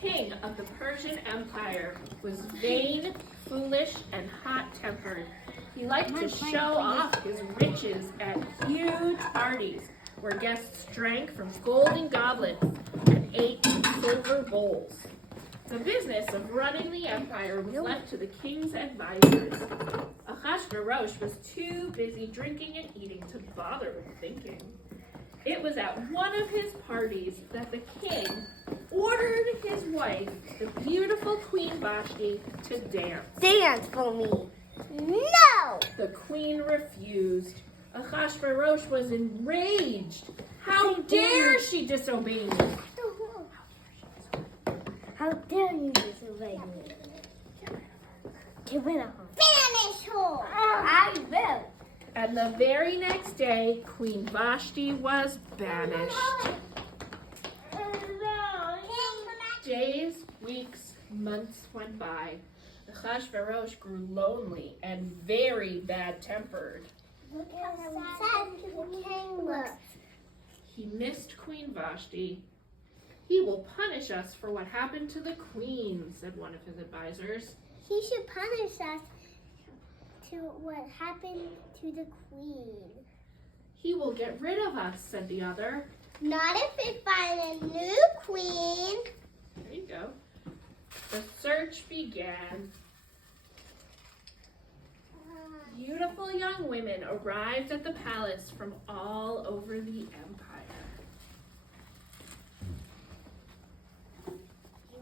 king of the Persian Empire, was vain, foolish, and hot-tempered. He liked to show off his riches at huge parties where guests drank from golden goblets and ate from silver bowls. The business of running the empire was left to the king's advisors. Ahasuerus was too busy drinking and eating to bother with thinking. It was at one of his parties that the king ordered his wife, the beautiful Queen Vashti, to dance. Dance for me. No! The queen refused. Ahasuerus was enraged. How dare she disobey me? How dare you disobey me? Get rid of her. Banish her! I will. And the very next day, Queen Vashti was banished. Days, weeks, months went by. Ahasuerus grew lonely and very bad-tempered. Look how sad the king looks. He missed Queen Vashti. He will punish us for what happened to the queen, said one of his advisors. He should punish us to what happened to the queen. He will get rid of us, said the other. Not if we find a new queen. There you go. The search began. Beautiful young women arrived at the palace from all over the empire.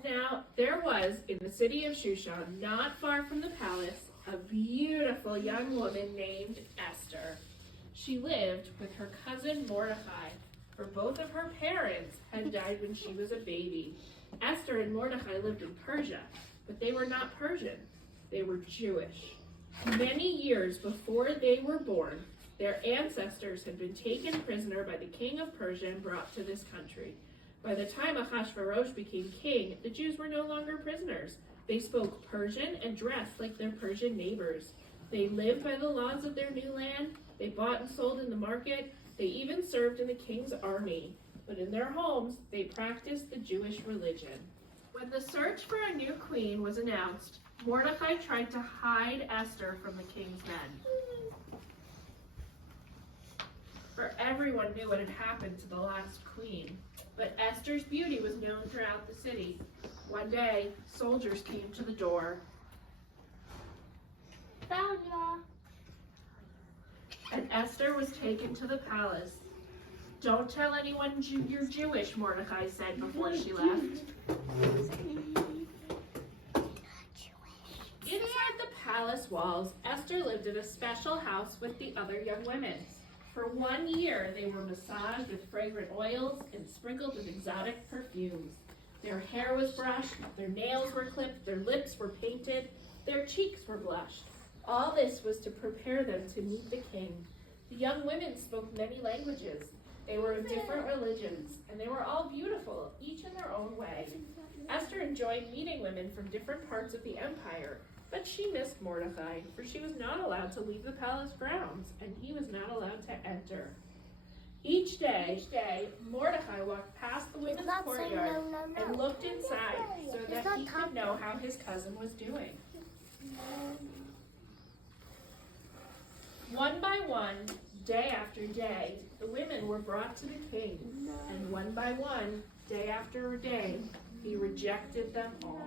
Now, there was, in the city of Shushan, not far from the palace, a beautiful young woman named Esther. She lived with her cousin Mordecai, for both of her parents had died when she was a baby. Esther and Mordecai lived in Persia, but they were not Persian. They were Jewish. Many years before they were born, their ancestors had been taken prisoner by the king of Persia and brought to this country. By the time Ahasuerus became king, the Jews were no longer prisoners. They spoke Persian and dressed like their Persian neighbors. They lived by the laws of their new land. They bought and sold in the market. They even served in the king's army. But in their homes, they practiced the Jewish religion. When the search for a new queen was announced, Mordecai tried to hide Esther from the king's men. For everyone knew what had happened to the last queen. But Esther's beauty was known throughout the city. One day, soldiers came to the door. Found ya. And Esther was taken to the palace. Don't tell anyone you're Jewish, Mordecai said before she left. Inside the palace walls, Esther lived in a special house with the other young women. For 1 year, they were massaged with fragrant oils and sprinkled with exotic perfumes. Their hair was brushed, their nails were clipped, their lips were painted, their cheeks were blushed. All this was to prepare them to meet the king. The young women spoke many languages. They were of different religions, and they were all beautiful, each in their own way. Esther enjoyed meeting women from different parts of the empire, but she missed Mordecai, for she was not allowed to leave the palace grounds, and he was not allowed to enter. Each day, Mordecai walked past the women's courtyard and looked inside so that he could know how his cousin was doing. One by one, day after day, the women were brought to the king, and one by one, day after day, he rejected them all.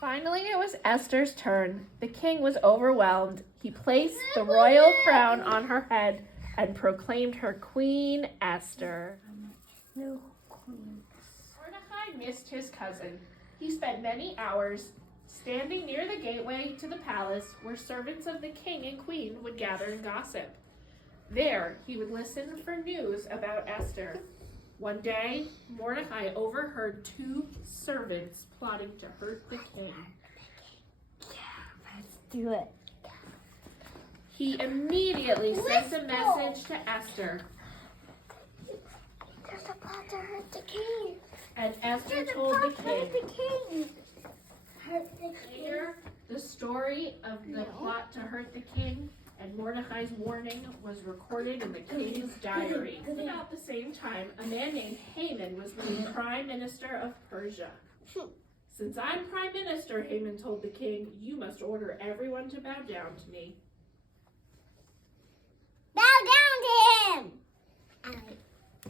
Finally, it was Esther's turn. The king was overwhelmed. He placed the royal crown on her head and proclaimed her Queen Esther. No queen. Mordecai missed his cousin. He spent many hours standing near the gateway to the palace where servants of the king and queen would gather and gossip. There, he would listen for news about Esther. One day, Mordecai overheard 2 servants plotting to hurt the king. Let's do it. He immediately sent a message to Esther, There's a plot to hurt the king. and Esther told the king. Hurt the king. Hear the story of the plot to hurt the king? and Mordecai's warning was recorded in the king's diary. About the same time, a man named Haman was made prime minister of Persia. Since I'm prime minister, Haman told the king, you must order everyone to bow down to me. Bow down to him!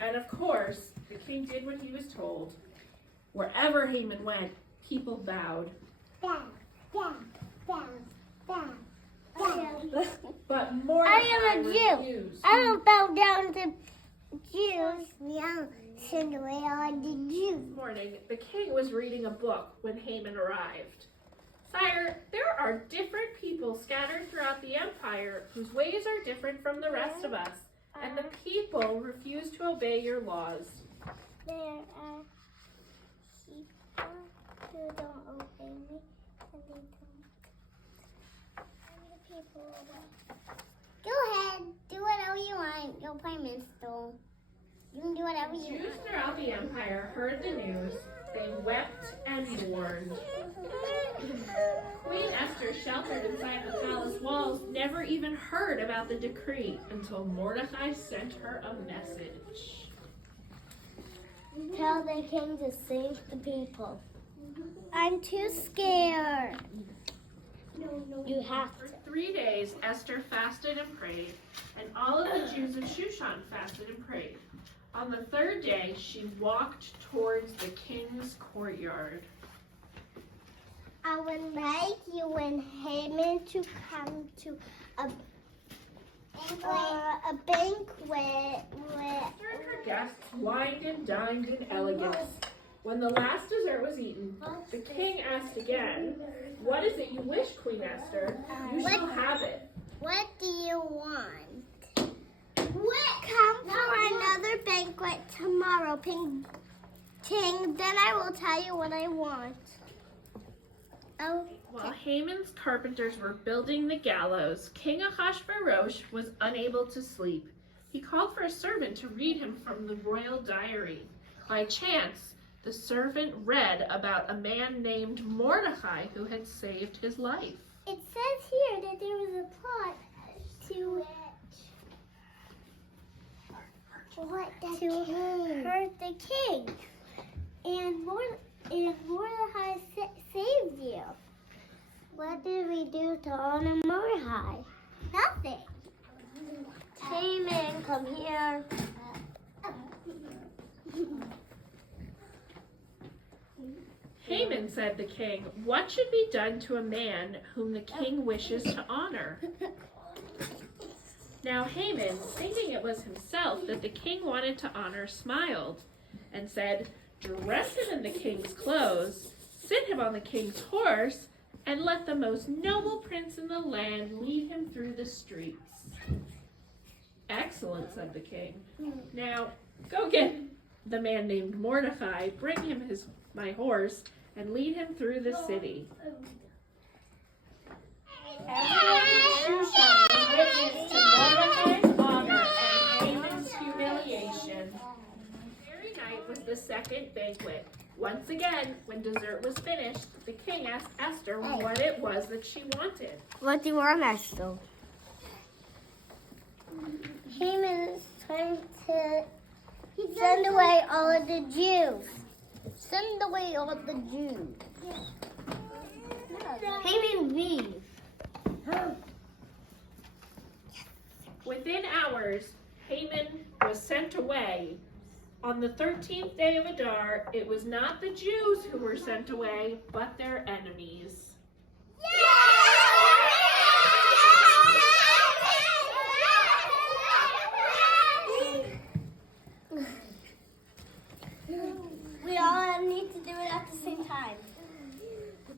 And of course, the king did what he was told. Wherever Haman went, people bowed. Bow, bow, bow, bow. But Mordecai refused. I don't bow down to Jews. Yeah, send away all the Jews. This morning, the king was reading a book when Haman arrived. Sire, there are different people scattered throughout the empire whose ways are different from the rest of us, and the people refuse to obey your laws. There are people who don't obey me, and they don't. Go ahead, do whatever you want. You're prime minister. You can do whatever you want. Jews throughout the empire heard the news. They wept and mourned. Queen Esther, sheltered inside the palace walls, never even heard about the decree until Mordecai sent her a message. Tell the king to save the people. I'm too scared. You have For 3 days, Esther fasted and prayed, and all of the Jews of Shushan fasted and prayed. On the 3rd day, she walked towards the king's courtyard. I would like you and Haman to come to a banquet Esther and her guests wined and dined in elegance. When the last dessert was eaten, the king asked again, "What is it you wish, Queen Esther? You shall have it." What do you want? Come for another banquet tomorrow, King. Then I will tell you what I want. Oh. While Haman's carpenters were building the gallows, King Ahasuerus was unable to sleep. He called for a servant to read him from the royal diary. By chance, the servant read about a man named Mordecai who had saved his life. It says here that there was a plot to hurt the king. And Mordecai saved you. What did we do to honor Mordecai? Nothing. Haman, come here. Haman, said the king, "What should be done to a man whom the king wishes to honor?" Now Haman, thinking it was himself that the king wanted to honor, smiled and said, "Dress him in the king's clothes, sit him on the king's horse, and let the most noble prince in the land lead him through the streets." "Excellent," said the king. "Now go get the man named Mordecai, bring him my horse, and lead him through the city." Everyone in Shushan was witness to Mordecai's honor and Haman's humiliation. The very night was the second banquet. Once again, when dessert was finished, the king asked Esther what it was that she wanted. What do you want, Esther? Haman is trying to send away all of the Jews. Send away all the Jews. Haman, leave. Within hours, Haman was sent away. On the 13th day of Adar, it was not the Jews who were sent away, but their enemies.